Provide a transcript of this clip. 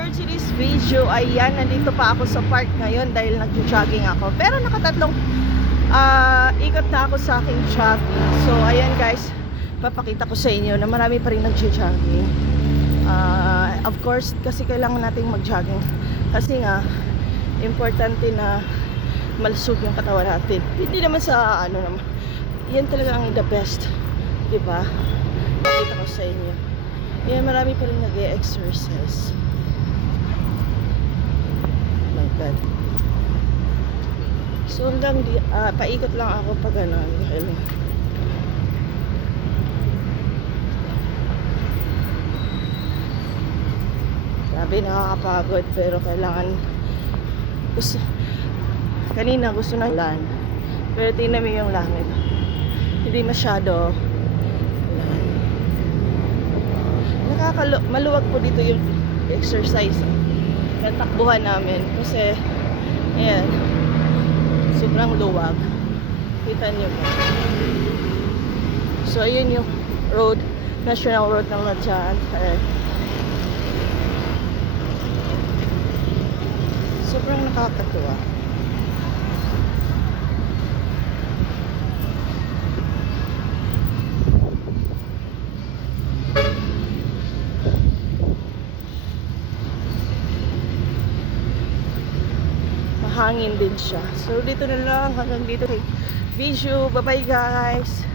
for today's video, ayan, nandito pa ako sa park ngayon dahil nag-jogging ako. Pero nakatatlong ikot na ako sa aking jogging. So, ayan guys, papakita ko sa inyo na marami pa rin nag-jogging. Of course, kasi kailangan nating mag-jogging. Kasi nga, importante na malusog yung katawan natin. Hindi naman sa ano naman. Yan talaga ang the best. Diba? Pakita ko sa inyo. Yan, marami pa rin nag-e-exercise. My God. So hanggang paikot lang ako pag ano. Grabe, nakakapagod pero kailangan kanina gusto na ulan pero tingnan mo yung langit, hindi masyado maluwag po dito yung exercise na takbuhan namin kasi ayan, sobrang luwag, kita nyo po. So ayun yung road, national road ng Ladyan. Sobrang nakakatuwa. Mahangin din siya. So dito na lang, hanggang dito kay video. Bye bye guys.